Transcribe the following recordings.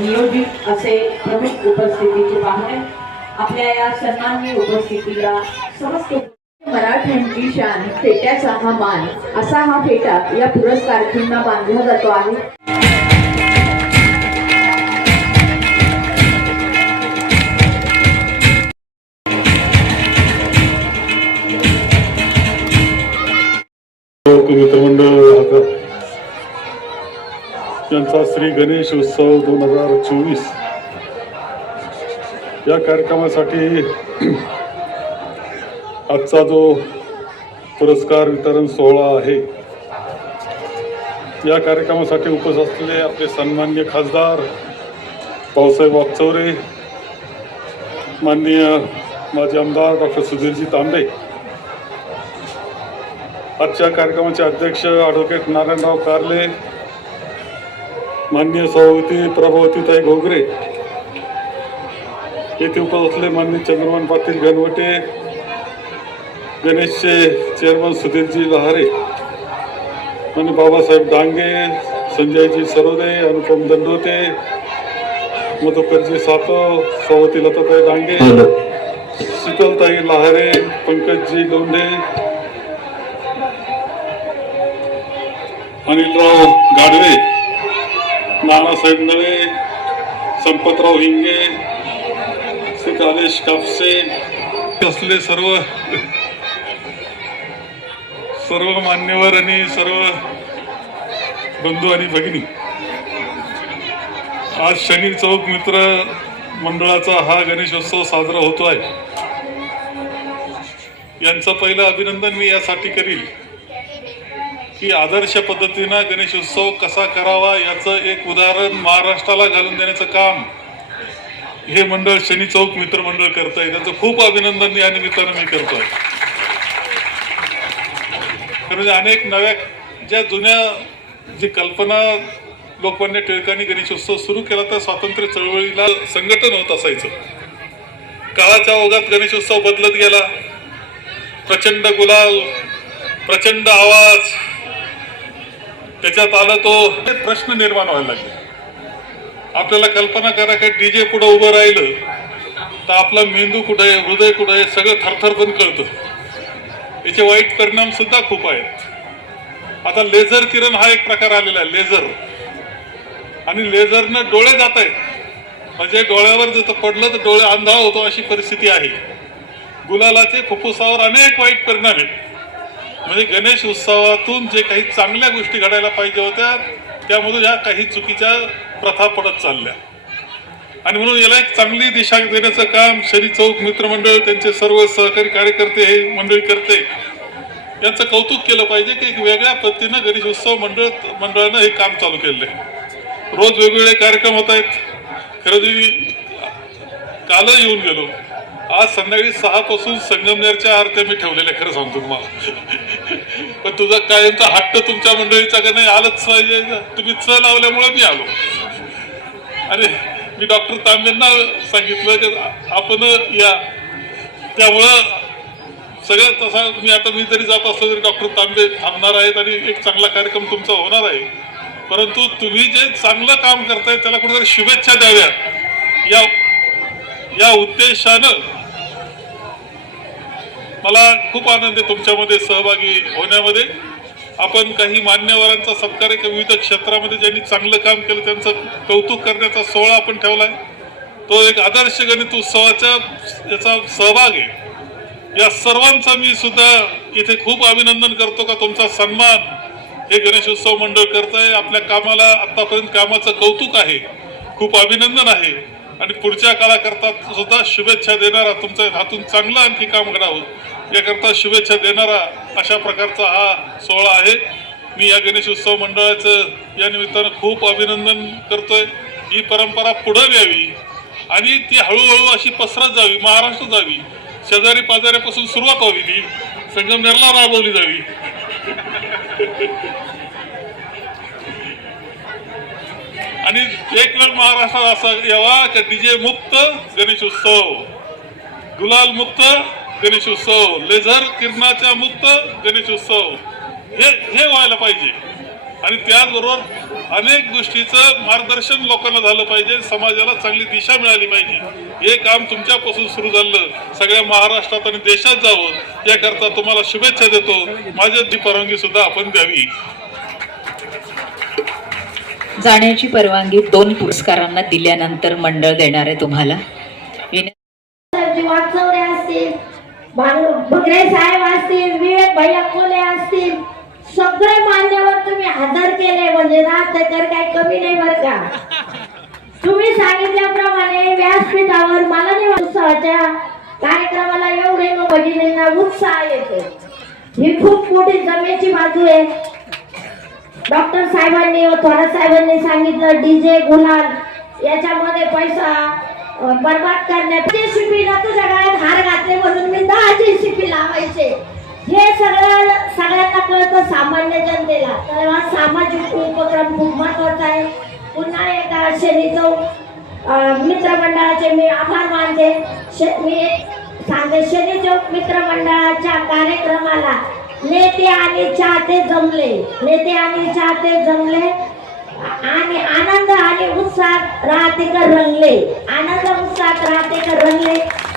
नियोजित असे प्रमुख उपस्थितीचे पाहुणे. आपल्या या सन्मान्य उपस्थितीला समस्त मराठ्यांची शान फेट्याचा हा मान असा हा फेटा या पुरस्कारार्थींना बांधला जातो आहे. हो, मित्रमंडळ यांचा श्री गणेश उत्सव दोन हजार चोवीस. या कार्यक्रमासाठी आजचा जो पुरस्कार वितरण सोहळा आहे या कार्यक्रमासाठी उपस्थित असलेले आपले सन्मान्य खासदार भाऊसाहेब वागचौरे माननीय माजी आमदार डॉक्टर सुधीरजी तांबे आजच्या कार्यक्रमाचे अध्यक्ष ॲडव्होकेट नारायणराव कारले माननीय सभापती प्रभावतीताई घोगरे येथे उपस्थित असले माननीय चंद्रमान पाटील गणवटे गणेशचे चेअरमन सुधीरजी लहारे आणि बाबासाहेब डांगे संजयजी सरोदे अनुपम दंडोते मधुकरजी सातव सभापती लताताई डांगे शीतलताई लहारे पंकजजी लोंढे अनिलराव गाडवे नानासाहेब नळे संपतराव हिंगे श्री कापसे असले सर्व सर्व मान्यवर आणि सर्व बंधू आणि भगिनी. आज शनी चौक मित्र मंडळाचा हा गणेशोत्सव साजरा होतो आहे यांचं पहिलं अभिनंदन मी यासाठी करील. की आदर्श पद्धतीनं गणेशोत्सव कसा करावा याचं एक उदाहरण महाराष्ट्राला घालून देण्याचं काम हे मंडळ शनी चौक मित्रमंडळ करत आहे त्यांचं खूप अभिनंदन या निमित्तानं मी करतोय. म्हणजे अनेक नव्या ज्या जुन्या जी कल्पना लोकमान्य टिळकांनी गणेशोत्सव सुरू केला तर स्वातंत्र्य चळवळीला संघटन होत असायचं. काळाच्या ओघात गणेशोत्सव बदलत गेला. प्रचंड गुलाल प्रचंड आवाज त्याच्यात आला तो हे प्रश्न निर्माण व्हायला लागले. आपल्याला कल्पना करा की डीजे पुढे उभं राहिलं तर आपला मेंदू कुठं आहे हृदय कुठं आहे सगळं थरथर पण कळतं. याचे वाईट परिणाम सुद्धा खूप आहेत. आता लेझर किरण हा एक प्रकार आलेला आहे लेझर आणि लेझरनं डोळे जात आहेत. म्हणजे डोळ्यावर जर पडलं तर डोळे अंधा होतो अशी परिस्थिती आहे. गुलालाचे फुफ्फुसावर अनेक वाईट परिणाम आहेत. म्हणजे गणेश उत्सवातून जे काही चांगल्या गोष्टी घडायला पाहिजे होत्या त्यामधून ह्या काही चुकीच्या प्रथा पडत चालल्या. आणि म्हणून याला एक चांगली दिशा देण्याचं काम शनी चौक मित्रमंडळ त्यांचे सर्व सहकारी कार्यकर्ते हे मंडळी करते. यांचं कौतुक केलं पाहिजे की एक वेगळ्या पद्धतीनं गणेश उत्सव मंडळ मंडळानं हे काम चालू केलेलं आहे. रोज वेगवेगळे कार्यक्रम होत आहेत. खरं तर कालही येऊन गेलो. आज संध्याकाळी सहा पासून संगमनेरच्या आरत्या मी ठेवलेल्या खरं सांगतो तुम्हाला. पण तुझा कायमचा हट्ट तुमच्या मंडळीचा का नाही आलंच पाहिजे तुम्ही च लावल्यामुळे मी आलो. आणि मी डॉक्टर तांबेंना सांगितलं की आपण या त्यामुळं सगळं तसा मी आता मी जरी जात असलो तरी डॉक्टर तांबे थांबणार आहेत आणि एक चांगला कार्यक्रम तुमचा होणार आहे. परंतु तुम्ही जे चांगलं काम करताय त्याला कुठेतरी शुभेच्छा द्याव्यात. या या उद्देशानं मला खूप आनंद आहे तुमच्यामध्ये सहभागी होण्यामध्ये. आपण काही मान्यवरांचा सत्कार आहे विविध क्षेत्रामध्ये ज्यांनी चांगलं काम केलं त्यांचं कौतुक करण्याचा सोहळा आपण ठेवलाय. तो एक आदर्श गणित उत्सवाचा याचा सहभाग आहे. या सर्वांचा मी सुद्धा इथे खूप अभिनंदन करतो का तुमचा सन्मान हे गणेशोत्सव मंडळ करत आहे आपल्या कामाला आतापर्यंत कामाचं कौतुक आहे. खूप अभिनंदन आहे. आणि पुढच्या काळाकरता सुद्धा शुभेच्छा देणारा तुमच्या हातून चांगलं आणखी काम करावं याकरता शुभेच्छा देणारा अशा प्रकारचा हा सोहळा आहे. मी या गणेश उत्सव मंडळाचं या निमित्तानं खूप अभिनंदन करतोय. ही परंपरा पुढं यावी आणि ती हळूहळू अशी पसरत जावी महाराष्ट्र जावी. शेजारी पाजाऱ्यापासून सुरुवात व्हावी ती संगमनेरला राबवली जावी. आणि एक वेळ महाराष्ट्रात असा यावा का? डीजे मुक्त गणेश उत्सव. गुलाल मुक्त गणेशोत्सव लेझर किरणाच्या मुक्त गणेशोत्सव हे हे व्हायला पाहिजे. आणि त्याचबरोबर अनेक गोष्टीचं मार्गदर्शन लोकांना झालं पाहिजे समाजाला चांगली दिशा मिळाली पाहिजे. हे काम तुमच्यापासून सुरू झालं. सगळ्या महाराष्ट्रात आणि देशात जावं याकरता तुम्हाला शुभेच्छा देतो. माझ्या ती परवानगी सुद्धा आपण द्यावी. जाण्याची परवानगी दोन पुरस्कारांना दिल्यानंतर मंडळ देणार आहे तुम्हाला विनंती सरजी वागचौरे असतील भांग- भगरे साहेब असतील विवेक भैया कोले असतील सगळे मान्यवर तुम्ही हजर केले म्हणजे राहतेकर काही कमी नाही बरं का? तुम्ही सांगितल्याप्रमाणे व्यासपीठावर मला नाही उत्सवाच्या कार्यक्रमाला एवढे भगिनींना उत्साह येतो. ही खूप मोठी जमेची बाजू आहे. डॉक्टर साहेबांनी व थोरात साहेबांनी सांगितलं डीजे गुलाल याच्यामध्ये पैसा बर्बाद करण्यात जेसीपी ना तुझ्या गळ्यात हार घातले म्हणून मी रेसिपी लावायचे. हे सगळं सगळ्यांना कळतं सामान्य जनतेला. तर हा सामाजिक उपक्रम खूप महत्त्वाचा आहे. पुन्हा एकदा शनी मित्रमंडळाचे मी आभार मानते. मी सांगते शनी चौक मित्रमंडळाच्या कार्यक्रमाला नेते आणि चाहते जमले. नेते आणि चाहते जमले. आणि आनंद आणि उत्साहात राहतेकर रंगले. आनंद उत्साहात राहतेकर रंगले.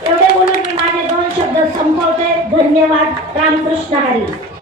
एवढे बोलून मी माझे दोन शब्द संपवते. धन्यवाद. रामकृष्ण हरी.